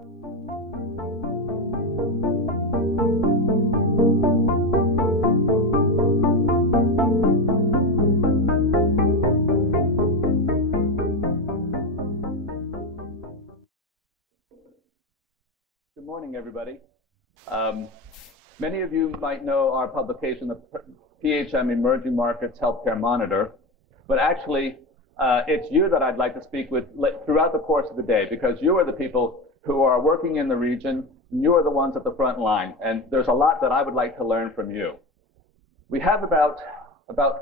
Good morning, everybody. Many of you might know our publication, the PHM Emerging Markets Healthcare Monitor, but actually it's you that I'd like to speak with throughout the course of the day, because you are the people who are working in the region, and you are the ones at the front line, and there's a lot that I would like to learn from you. We have about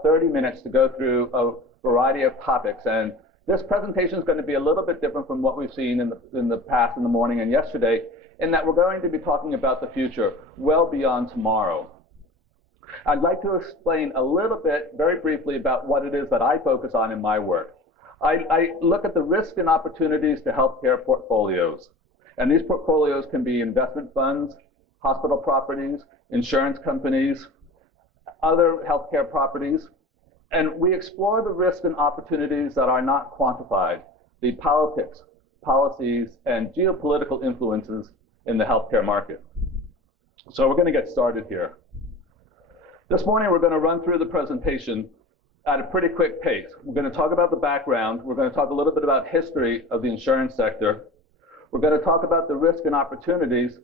30 minutes to go through a variety of topics, and this presentation is going to be a little bit different from what we've seen in the past, in the morning and yesterday, in that we're going to be talking about the future well beyond tomorrow. I'd like to explain a little bit, very briefly, about what it is that I focus on in my work. I look at the risks and opportunities to healthcare portfolios. And these portfolios can be investment funds, hospital properties, insurance companies, other healthcare properties. And we explore the risks and opportunities that are not quantified, the politics, policies, and geopolitical influences in the healthcare market. So we're going to get started here. This morning we're going to run through the presentation at a pretty quick pace. We're going to talk about the background. We're going to talk a little bit about history of the insurance sector. We're going to talk about the risk and opportunities,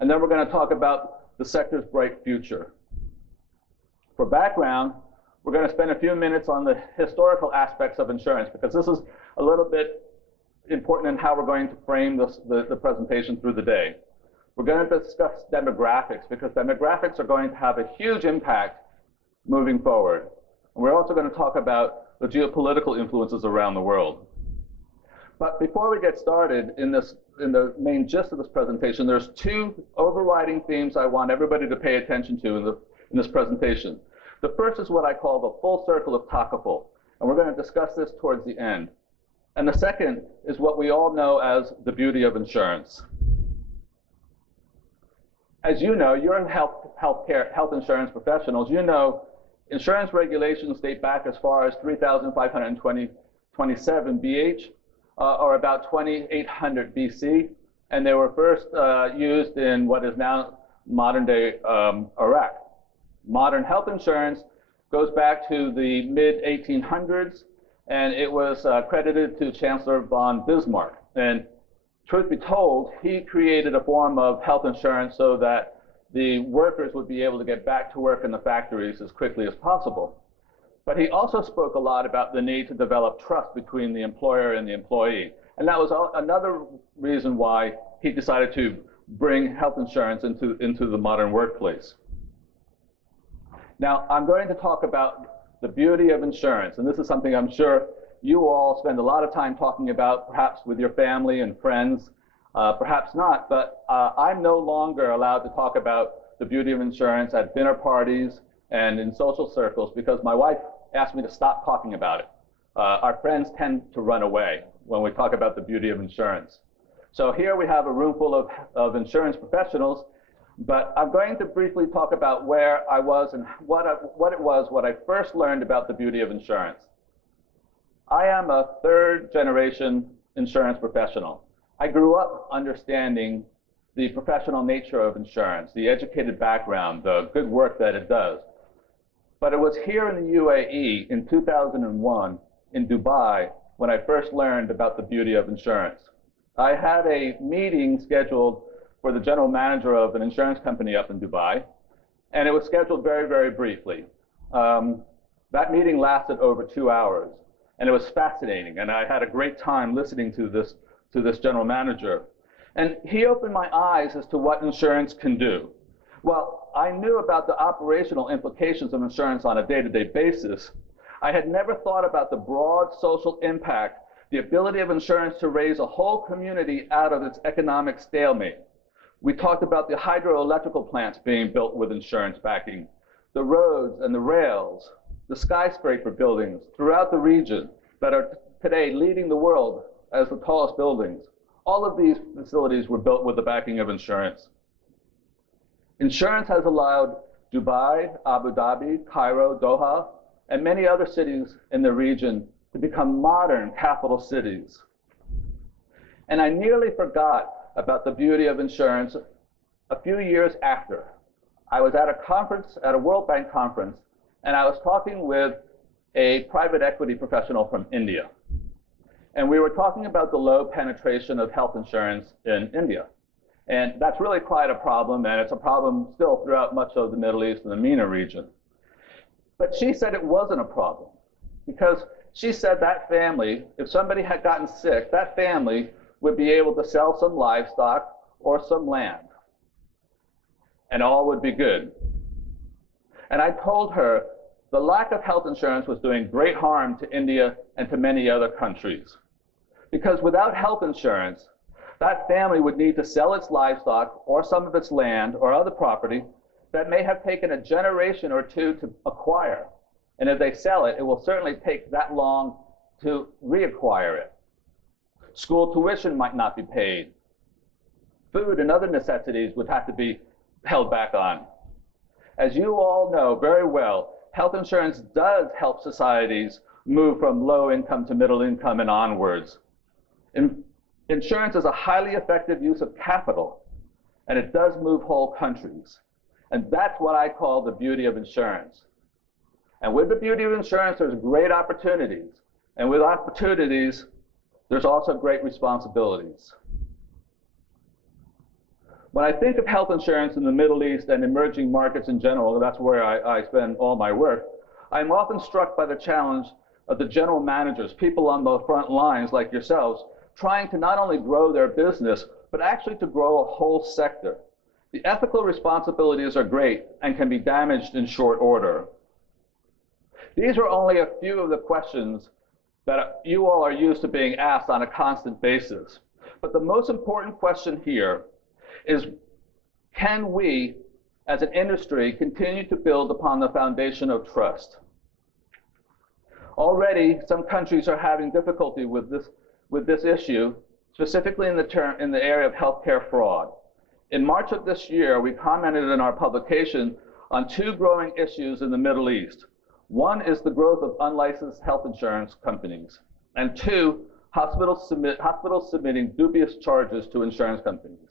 and then we're going to talk about the sector's bright future. For background, we're going to spend a few minutes on the historical aspects of insurance, because this is a little bit important in how we're going to frame the presentation through the day. We're going to discuss demographics, because demographics are going to have a huge impact moving forward. And we're also going to talk about the geopolitical influences around the world. But before we get started in the main gist of this presentation, there's two overriding themes I want everybody to pay attention to in this presentation. The first is what I call the full circle of Takaful, and we're going to discuss this towards the end. And the second is what we all know as the beauty of insurance. As you know, you're health insurance professionals. You know insurance regulations date back as far as 3,527 BH, or about 2800 BC, and they were first used in what is now modern-day Iraq. Modern health insurance goes back to the mid-1800s, and it was credited to Chancellor von Bismarck. And truth be told, he created a form of health insurance so that the workers would be able to get back to work in the factories as quickly as possible. But he also spoke a lot about the need to develop trust between the employer and the employee. And that was another reason why he decided to bring health insurance into the modern workplace. Now, I'm going to talk about the beauty of insurance, and this is something I'm sure you all spend a lot of time talking about, perhaps with your family and friends, perhaps not, but I'm no longer allowed to talk about the beauty of insurance at dinner parties and in social circles, because my wife asked me to stop talking about it. Our friends tend to run away when we talk about the beauty of insurance. So here we have a room full of insurance professionals, but I'm going to briefly talk about where I was and what I first learned about the beauty of insurance. I am a third-generation insurance professional. I grew up understanding the professional nature of insurance, the educated background, the good work that it does. But it was here in the UAE in 2001, in Dubai, when I first learned about the beauty of insurance. I had a meeting scheduled for the general manager of an insurance company up in Dubai, and it was scheduled very, very briefly. That meeting lasted over 2 hours, and it was fascinating, and I had a great time listening to this general manager. And he opened my eyes as to what insurance can do. Well, I knew about the operational implications of insurance on a day-to-day basis. I had never thought about the broad social impact, the ability of insurance to raise a whole community out of its economic stalemate. We talked about the hydroelectrical plants being built with insurance backing, the roads and the rails, the skyscraper buildings throughout the region that are today leading the world as the tallest buildings. All of these facilities were built with the backing of insurance. Insurance has allowed Dubai, Abu Dhabi, Cairo, Doha, and many other cities in the region to become modern capital cities. And I nearly forgot about the beauty of insurance a few years after. I was at a conference, at a World Bank conference, and I was talking with a private equity professional from India. And we were talking about the low penetration of health insurance in India. And that's really quite a problem, and it's a problem still throughout much of the Middle East and the MENA region. But she said it wasn't a problem, because she said that family, if somebody had gotten sick, that family would be able to sell some livestock or some land, and all would be good. And I told her the lack of health insurance was doing great harm to India and to many other countries. Because without health insurance, that family would need to sell its livestock or some of its land or other property that may have taken a generation or two to acquire. And if they sell it, it will certainly take that long to reacquire it. School tuition might not be paid. Food and other necessities would have to be held back on. As you all know very well, health insurance does help societies move from low income to middle income and onwards. Insurance is a highly effective use of capital, and it does move whole countries. And that's what I call the beauty of insurance. And with the beauty of insurance, there's great opportunities. And with opportunities, there's also great responsibilities. When I think of health insurance in the Middle East and emerging markets in general, that's where I spend all my work, I'm often struck by the challenge of the general managers, people on the front lines like yourselves, trying to not only grow their business, but actually to grow a whole sector. The ethical responsibilities are great and can be damaged in short order. These are only a few of the questions that you all are used to being asked on a constant basis. But the most important question here is, can we, as an industry, continue to build upon the foundation of trust? Already, some countries are having difficulty with this issue, specifically in the area of healthcare fraud. In March of this year, we commented in our publication on two growing issues in the Middle East. One is the growth of unlicensed health insurance companies, and two, hospitals submitting dubious charges to insurance companies.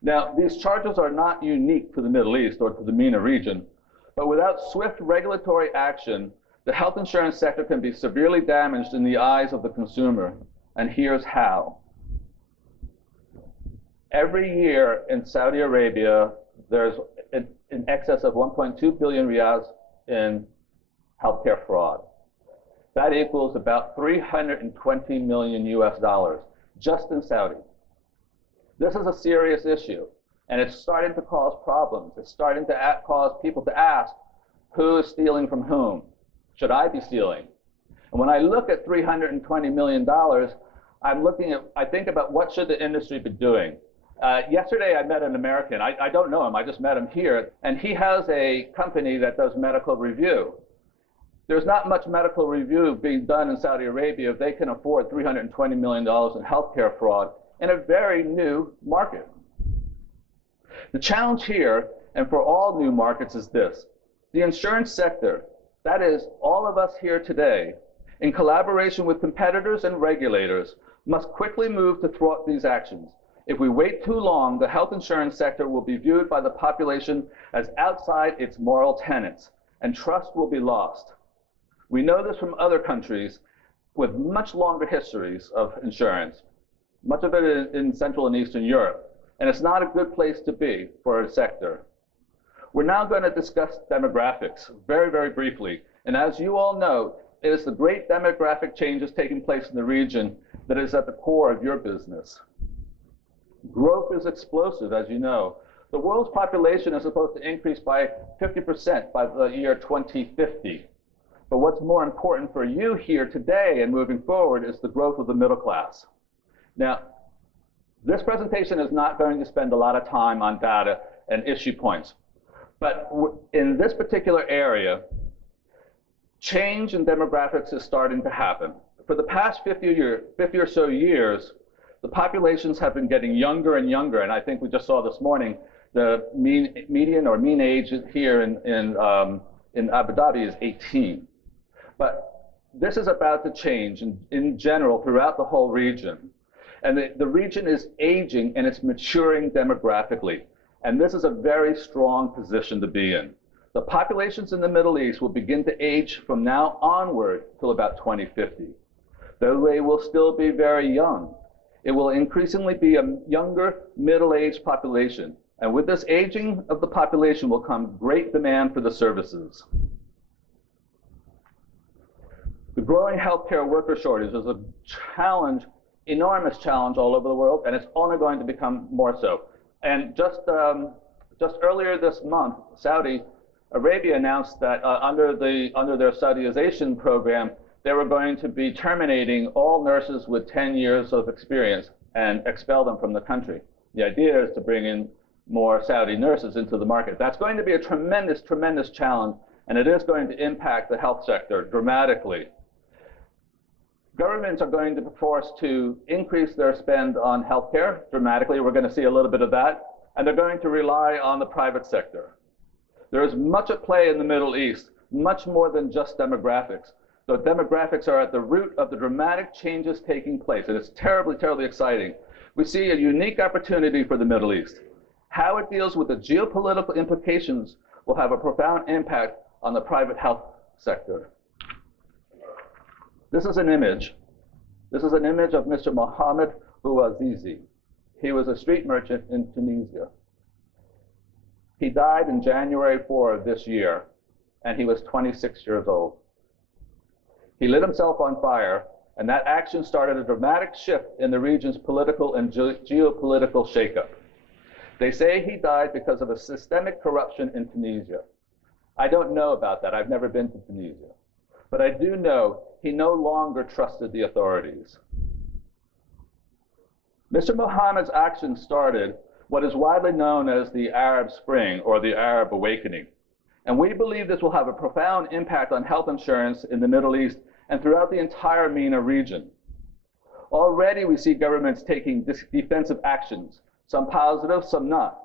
Now, these charges are not unique to the Middle East or to the MENA region, but without swift regulatory action, the health insurance sector can be severely damaged in the eyes of the consumer, and here's how. Every year in Saudi Arabia, there's in excess of 1.2 billion riyals in healthcare fraud. That equals about 320 million US dollars, just in Saudi. This is a serious issue, and it's starting to cause problems. It's starting to cause people to ask, who is stealing from whom? Should I be stealing? And when I look at $320 million, I think about what should the industry be doing. Yesterday I met an American. I don't know him, I just met him here, and he has a company that does medical review. There's not much medical review being done in Saudi Arabia if they can afford $320 million in healthcare fraud in a very new market. The challenge here, and for all new markets, is this. The insurance sector, that is, all of us here today, in collaboration with competitors and regulators, must quickly move to thwart these actions. If we wait too long, the health insurance sector will be viewed by the population as outside its moral tenets, and trust will be lost. We know this from other countries with much longer histories of insurance, much of it in Central and Eastern Europe, and it's not a good place to be for a sector. We're now going to discuss demographics very, very briefly, and as you all know, it is the great demographic changes taking place in the region that is at the core of your business. Growth is explosive, as you know. The world's population is supposed to increase by 50% by the year 2050. But what's more important for you here today and moving forward is the growth of the middle class. Now, this presentation is not going to spend a lot of time on data and issue points. But in this particular area, change in demographics is starting to happen. For the past 50 or so years, the populations have been getting younger and younger, and I think we just saw this morning the mean age here in Abu Dhabi is 18. But this is about to change in general throughout the whole region. And the region is aging and it's maturing demographically. And this is a very strong position to be in. The populations in the Middle East will begin to age from now onward till about 2050. Though they will still be very young, it will increasingly be a younger, middle-aged population. And with this aging of the population will come great demand for the services. The growing healthcare worker shortage is a challenge, enormous challenge all over the world, and it's only going to become more so. And just earlier this month, Saudi Arabia announced that under their Saudization program, they were going to be terminating all nurses with 10 years of experience and expel them from the country. The idea is to bring in more Saudi nurses into the market. That's going to be a tremendous, tremendous challenge, and it is going to impact the health sector dramatically. Governments are going to be forced to increase their spend on healthcare dramatically. We're going to see a little bit of that. And they're going to rely on the private sector. There is much at play in the Middle East, much more than just demographics. The demographics are at the root of the dramatic changes taking place, and it's terribly, terribly exciting. We see a unique opportunity for the Middle East. How it deals with the geopolitical implications will have a profound impact on the private health sector. This is an image. This is an image of Mr. Mohammed Bouazizi. He was a street merchant in Tunisia. He died in January 4 of this year, and he was 26 years old. He lit himself on fire, and that action started a dramatic shift in the region's political and geopolitical shakeup. They say he died because of a systemic corruption in Tunisia. I don't know about that. I've never been to Tunisia. But I do know he no longer trusted the authorities. Mr. Mohammed's action started what is widely known as the Arab Spring or the Arab Awakening. And we believe this will have a profound impact on health insurance in the Middle East and throughout the entire MENA region. Already we see governments taking defensive actions, some positive, some not.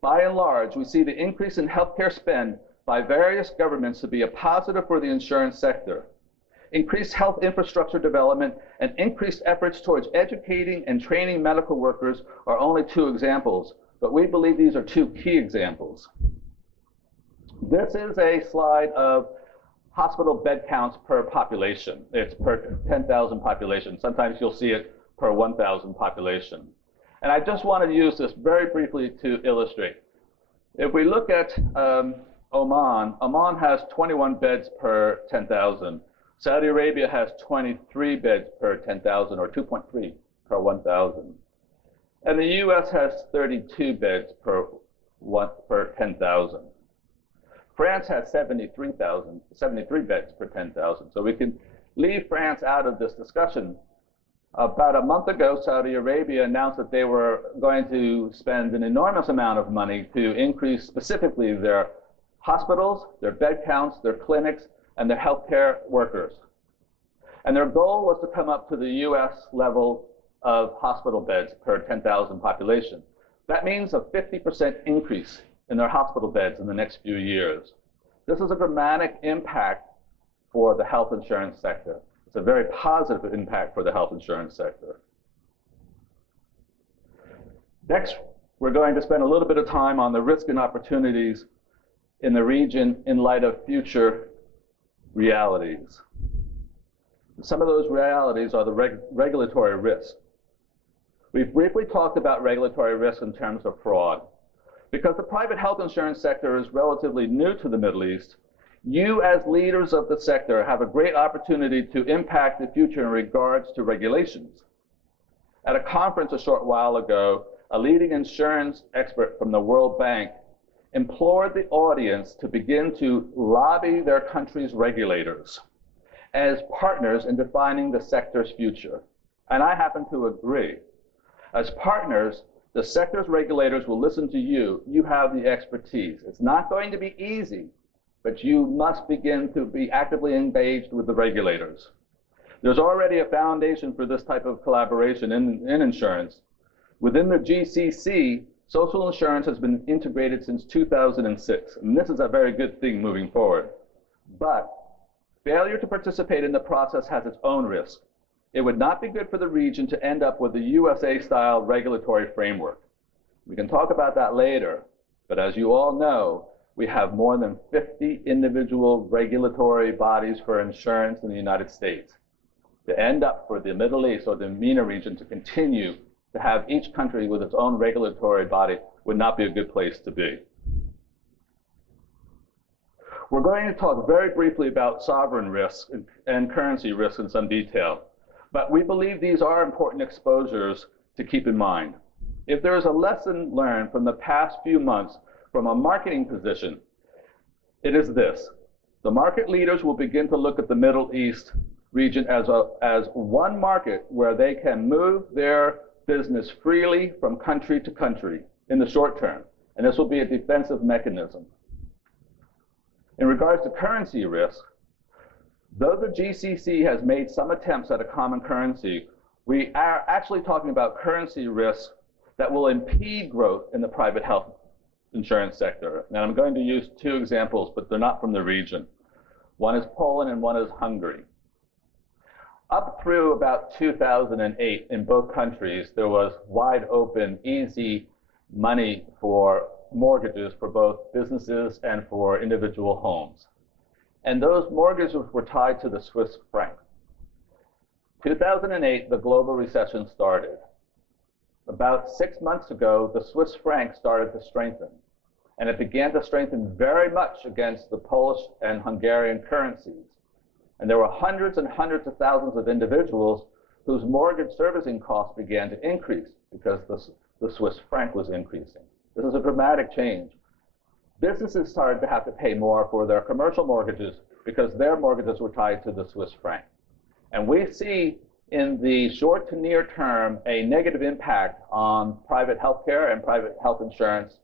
By and large, we see the increase in healthcare spend by various governments to be a positive for the insurance sector. Increased health infrastructure development and increased efforts towards educating and training medical workers are only two examples, but we believe these are two key examples. This is a slide of hospital bed counts per population. It's per 10,000 population. Sometimes you'll see it per 1,000 population. And I just want to use this very briefly to illustrate. If we look at Oman has 21 beds per 10,000. Saudi Arabia has 23 beds per 10,000, or 2.3 per 1,000. And the US has 32 beds per 10,000. France has 73 beds per 10,000. So we can leave France out of this discussion. About a month ago, Saudi Arabia announced that they were going to spend an enormous amount of money to increase specifically their hospitals, their bed counts, their clinics, and their healthcare workers. And their goal was to come up to the US level of hospital beds per 10,000 population. That means a 50% increase in their hospital beds in the next few years. This is a dramatic impact for the health insurance sector. It's a very positive impact for the health insurance sector. Next, we're going to spend a little bit of time on the risk and opportunities in the region in light of future realities. Some of those realities are the regulatory risk. We've briefly talked about regulatory risk in terms of fraud. Because the private health insurance sector is relatively new to the Middle East, you as leaders of the sector have a great opportunity to impact the future in regards to regulations. At a conference a short while ago, a leading insurance expert from the World Bank implored the audience to begin to lobby their country's regulators as partners in defining the sector's future. And I happen to agree. As partners, the sector's regulators will listen to you. You have the expertise. It's not going to be easy, but you must begin to be actively engaged with the regulators. There's already a foundation for this type of collaboration in insurance. Within the GCC, social insurance has been integrated since 2006, and this is a very good thing moving forward. But failure to participate in the process has its own risk. It would not be good for the region to end up with a USA-style regulatory framework. We can talk about that later, but as you all know, we have more than 50 individual regulatory bodies for insurance in the United States. To end up for the Middle East or the MENA region to continue to have each country with its own regulatory body would not be a good place to be. We're going to talk very briefly about sovereign risk and currency risk in some detail, but we believe these are important exposures to keep in mind. If there is a lesson learned from the past few months from a marketing position, it is this. The market leaders will begin to look at the Middle East region as one market where they can move their business freely from country to country in the short term, and this will be a defensive mechanism. In regards to currency risk, though the GCC has made some attempts at a common currency, we are actually talking about currency risk that will impede growth in the private health insurance sector. And I'm going to use two examples, but they're not from the region. One is Poland and one is Hungary. Up through about 2008 in both countries, there was wide open, easy money for mortgages for both businesses and for individual homes. And those mortgages were tied to the Swiss franc. 2008, the global recession started. About 6 months ago, the Swiss franc started to strengthen. And it began to strengthen very much against the Polish and Hungarian currencies. And there were hundreds and hundreds of thousands of individuals whose mortgage servicing costs began to increase because the Swiss franc was increasing. This is a dramatic change. Businesses started to have to pay more for their commercial mortgages because their mortgages were tied to the Swiss franc. And we see in the short to near term a negative impact on private health care and private health insurance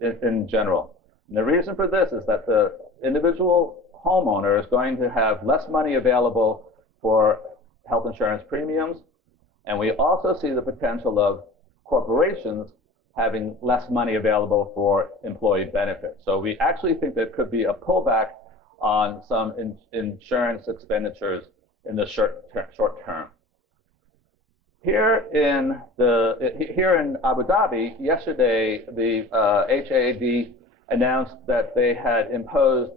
in general. And the reason for this is that the individual homeowner is going to have less money available for health insurance premiums, and we also see the potential of corporations having less money available for employee benefits. So we actually think there could be a pullback on some insurance expenditures in the short term. Here in Abu Dhabi, yesterday, the HAD announced that they had imposed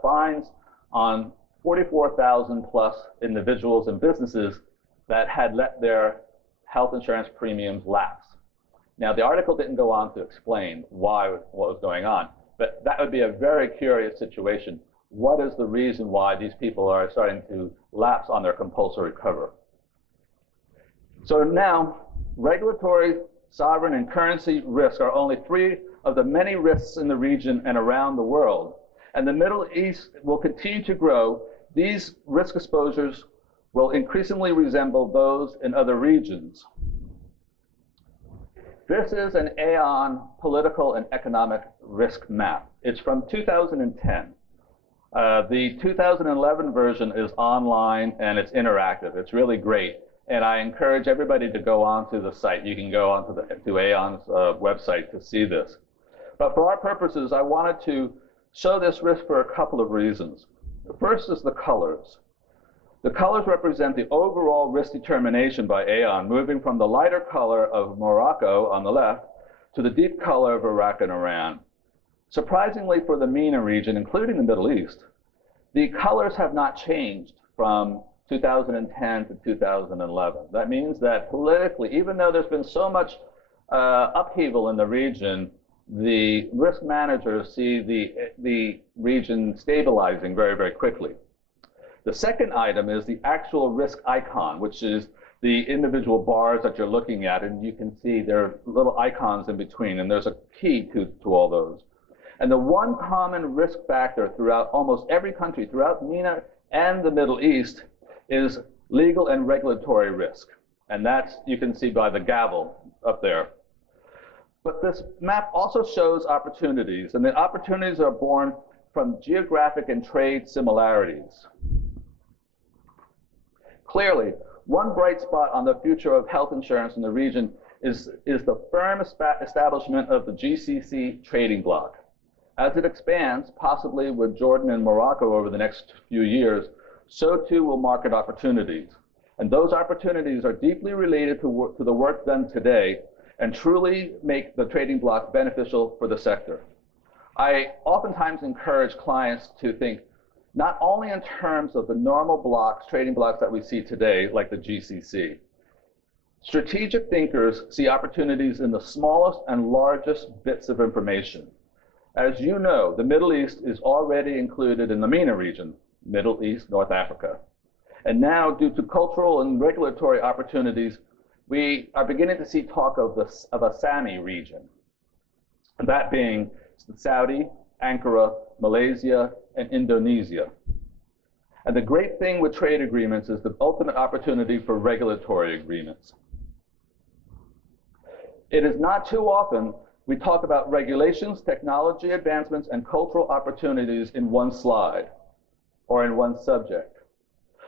fines on 44,000 plus individuals and businesses that had let their health insurance premiums lapse. Now, the article didn't go on to explain what was going on, but that would be a very curious situation. What is the reason why these people are starting to lapse on their compulsory cover? So now, regulatory, sovereign, and currency risk are only three of the many risks in the region and around the world. And the Middle East will continue to grow. These risk exposures will increasingly resemble those in other regions. This is an Aon political and economic risk map. It's from 2010. The 2011 version is online and it's interactive. It's really great. And I encourage everybody to go onto the site. You can go onto to Aon's website to see this. But for our purposes, I wanted to show this risk for a couple of reasons. The first is the colors. The colors represent the overall risk determination by Aon, moving from the lighter color of Morocco on the left to the deep color of Iraq and Iran. Surprisingly for the MENA region, including the Middle East, the colors have not changed from 2010 to 2011. That means that politically, even though there's been so much upheaval in the region, the risk managers see the region stabilizing very, very quickly. The second item is the actual risk icon, which is the individual bars that you're looking at, and you can see there are little icons in between, and there's a key to all those. And the one common risk factor throughout almost every country, throughout MENA and the Middle East, is legal and regulatory risk. And that's, you can see by the gavel up there. But this map also shows opportunities, and the opportunities are born from geographic and trade similarities. Clearly, one bright spot on the future of health insurance in the region is the firm establishment of the GCC trading bloc. As it expands, possibly with Jordan and Morocco over the next few years, so too will market opportunities. And those opportunities are deeply related to the work done today and truly make the trading block beneficial for the sector. I oftentimes encourage clients to think not only in terms of the normal blocks, trading blocks that we see today, like the GCC. Strategic thinkers see opportunities in the smallest and largest bits of information. As you know, the Middle East is already included in the MENA region, Middle East, North Africa. And now, due to cultural and regulatory opportunities, we are beginning to see talk of a SAMI region, that being Saudi, Ankara, Malaysia, and Indonesia. And the great thing with trade agreements is the ultimate opportunity for regulatory agreements. It is not too often we talk about regulations, technology advancements, and cultural opportunities in one slide or in one subject.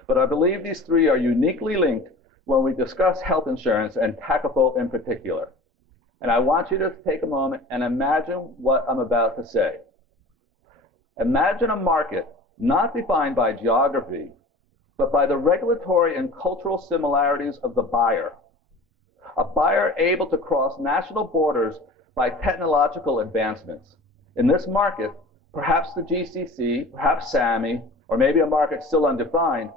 But I believe these three are uniquely linked when we discuss health insurance and Takaful in particular. And I want you to take a moment and imagine what I'm about to say. Imagine a market not defined by geography, but by the regulatory and cultural similarities of the buyer. A buyer able to cross national borders by technological advancements. In this market, perhaps the GCC, perhaps SAMI, or maybe a market still undefined,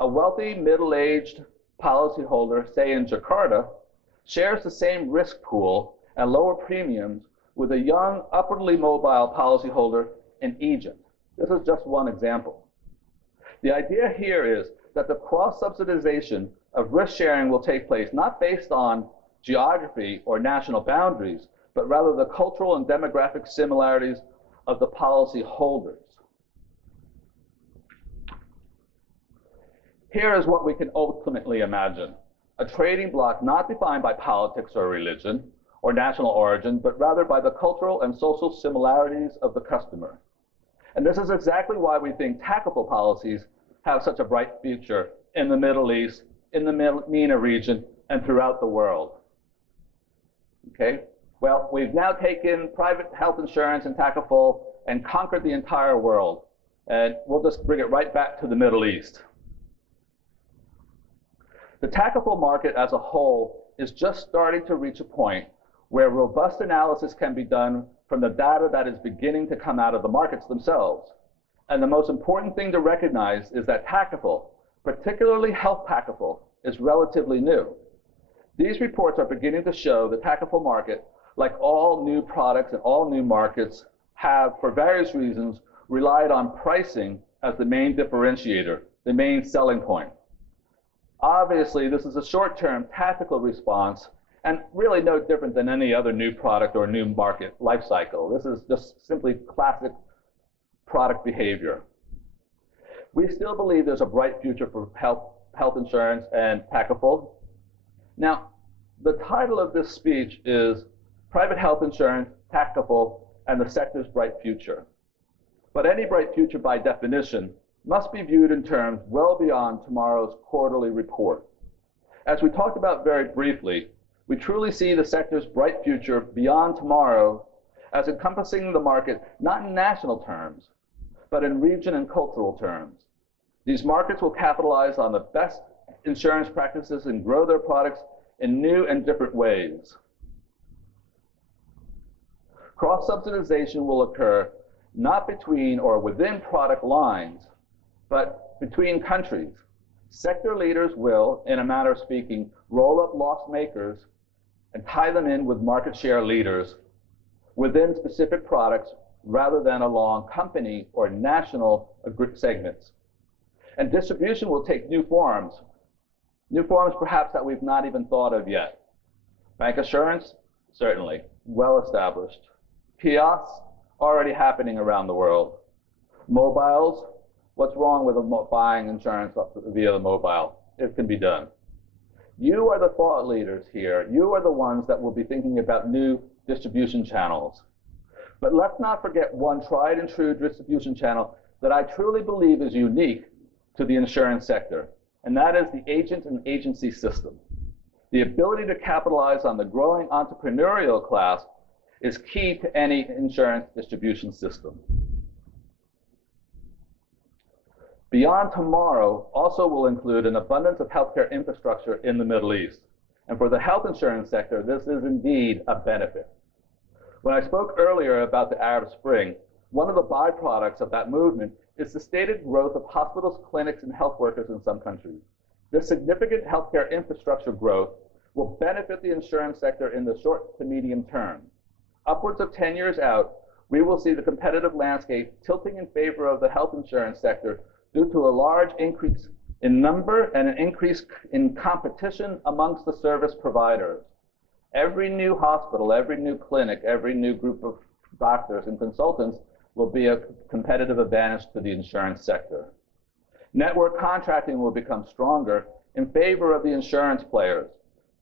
a wealthy middle-aged policyholder, say in Jakarta, shares the same risk pool and lower premiums with a young, upwardly mobile policyholder in Egypt. This is just one example. The idea here is that the cross-subsidization of risk sharing will take place not based on geography or national boundaries, but rather the cultural and demographic similarities of the policy holders. Here is what we can ultimately imagine: a trading bloc not defined by politics or religion or national origin, but rather by the cultural and social similarities of the customer. And this is exactly why we think Takaful policies have such a bright future in the Middle East, in the MENA region, and throughout the world. Okay? Well, we've now taken private health insurance and Takaful and conquered the entire world. And we'll just bring it right back to the Middle East. The Takaful market as a whole is just starting to reach a point where robust analysis can be done from the data that is beginning to come out of the markets themselves. And the most important thing to recognize is that Takaful, particularly health Takaful, is relatively new. These reports are beginning to show the Takaful market, like all new products and all new markets, have, for various reasons, relied on pricing as the main differentiator, the main selling point. Obviously, this is a short-term tactical response and really no different than any other new product or new market life cycle. This is just simply classic product behavior. We still believe there's a bright future for health insurance and Takaful. Now, the title of this speech is Private Health Insurance, Takaful, and the Sector's Bright Future. But any bright future, by definition, must be viewed in terms well beyond tomorrow's quarterly report. As we talked about very briefly, we truly see the sector's bright future beyond tomorrow as encompassing the market not in national terms, but in region and cultural terms. These markets will capitalize on the best insurance practices and grow their products in new and different ways. Cross-subsidization will occur not between or within product lines, but between countries. Sector leaders will, in a manner of speaking, roll up loss makers and tie them in with market share leaders within specific products rather than along company or national segments. And distribution will take new forms perhaps that we've not even thought of yet. Bank assurance, certainly, well established. Kiosks, already happening around the world. Mobiles, what's wrong with buying insurance via the mobile? It can be done. You are the thought leaders here. You are the ones that will be thinking about new distribution channels. But let's not forget one tried and true distribution channel that I truly believe is unique to the insurance sector, and that is the agent and agency system. The ability to capitalize on the growing entrepreneurial class is key to any insurance distribution system. Beyond tomorrow also will include an abundance of healthcare infrastructure in the Middle East. And for the health insurance sector, this is indeed a benefit. When I spoke earlier about the Arab Spring, one of the byproducts of that movement is the stated growth of hospitals, clinics, and health workers in some countries. This significant healthcare infrastructure growth will benefit the insurance sector in the short to medium term. Upwards of 10 years out, we will see the competitive landscape tilting in favor of the health insurance sector due to a large increase in number and an increase in competition amongst the service providers. Every new hospital, every new clinic, every new group of doctors and consultants will be a competitive advantage to the insurance sector. Network contracting will become stronger in favor of the insurance players.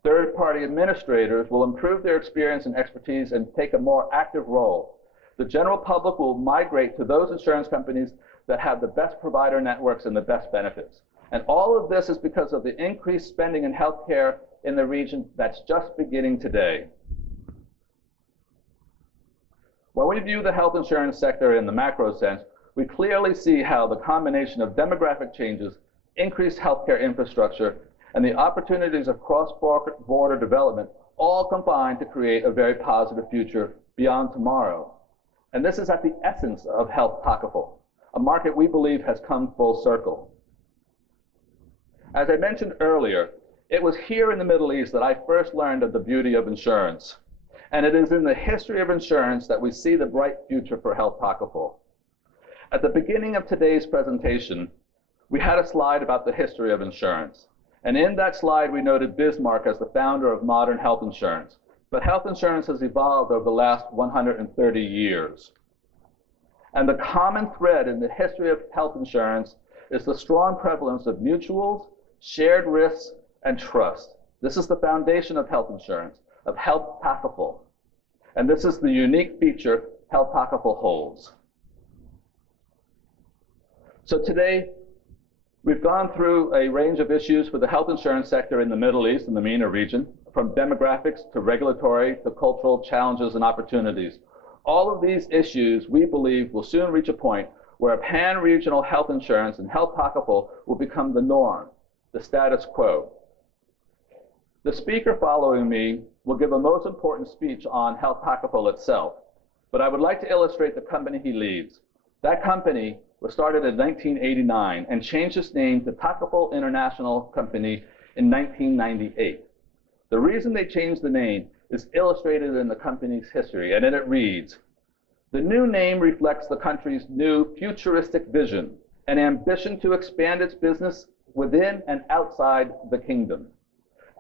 Third-party administrators will improve their experience and expertise and take a more active role. The general public will migrate to those insurance companies that have the best provider networks and the best benefits. And all of this is because of the increased spending in healthcare in the region that's just beginning today. When we view the health insurance sector in the macro sense, we clearly see how the combination of demographic changes, increased healthcare infrastructure, and the opportunities of cross-border development all combine to create a very positive future beyond tomorrow. And this is at the essence of Health Takaful, a market we believe has come full circle. As I mentioned earlier, it was here in the Middle East that I first learned of the beauty of insurance. And it is in the history of insurance that we see the bright future for Health Takaful. At the beginning of today's presentation, we had a slide about the history of insurance. And in that slide, we noted Bismarck as the founder of modern health insurance. But health insurance has evolved over the last 130 years. And the common thread in the history of health insurance is the strong prevalence of mutuals, shared risks, and trust. This is the foundation of health insurance, of Health Takaful. And this is the unique feature Health Takaful holds. So today, we've gone through a range of issues for the health insurance sector in the Middle East and the MENA region, from demographics to regulatory to cultural challenges and opportunities. All of these issues, we believe, will soon reach a point where a pan-regional health insurance and Health Takaful will become the norm, the status quo. The speaker following me will give a most important speech on Health Takaful itself, but I would like to illustrate the company he leads. That company was started in 1989 and changed its name to Takaful International Company in 1998. The reason they changed the name is illustrated in the company's history, and in it reads, "The new name reflects the country's new futuristic vision and ambition to expand its business within and outside the kingdom."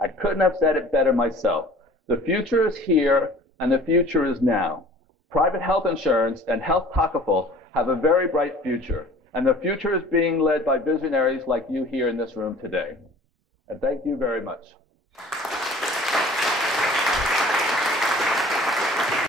I couldn't have said it better myself. The future is here, and the future is now. Private health insurance and Health Takaful have a very bright future, and the future is being led by visionaries like you here in this room today. And thank you very much.